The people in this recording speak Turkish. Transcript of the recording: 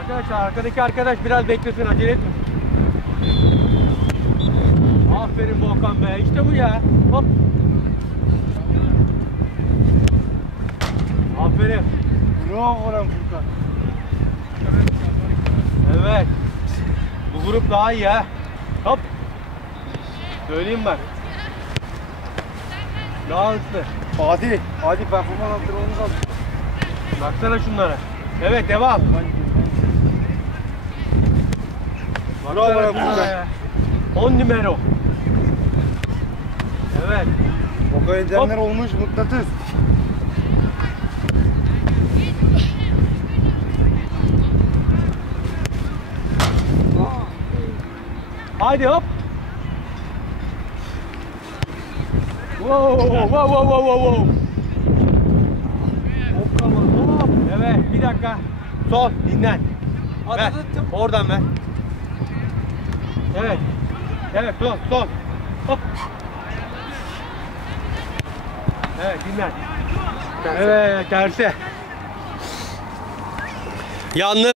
Arkadaşlar arkadaki arkadaş biraz beklesin, acele etme. Aferin Volkan be, işte bu ya. Hop. Aferin. Bravo lan Furkan. Evet. Bu grup daha iyi ha. Hop. Söyleyeyim ben. Daha hızlı. Hadi performans antrenmanımız aldı. Baksana şunlara. Evet, devam. Bravo Baksana lan şunlara Furkan. ya. 10 numara. Evet. Boka edenler olmuş mıknatıs. Haydi hop. Wow, wow, wow, wow, wow, wow. Hop. Evet, bir dakika. Sol, dinlen. Ver. Oradan ver. Evet. Evet, sol. Hop. Evet, dinlen. Evet, tersi. Yalnız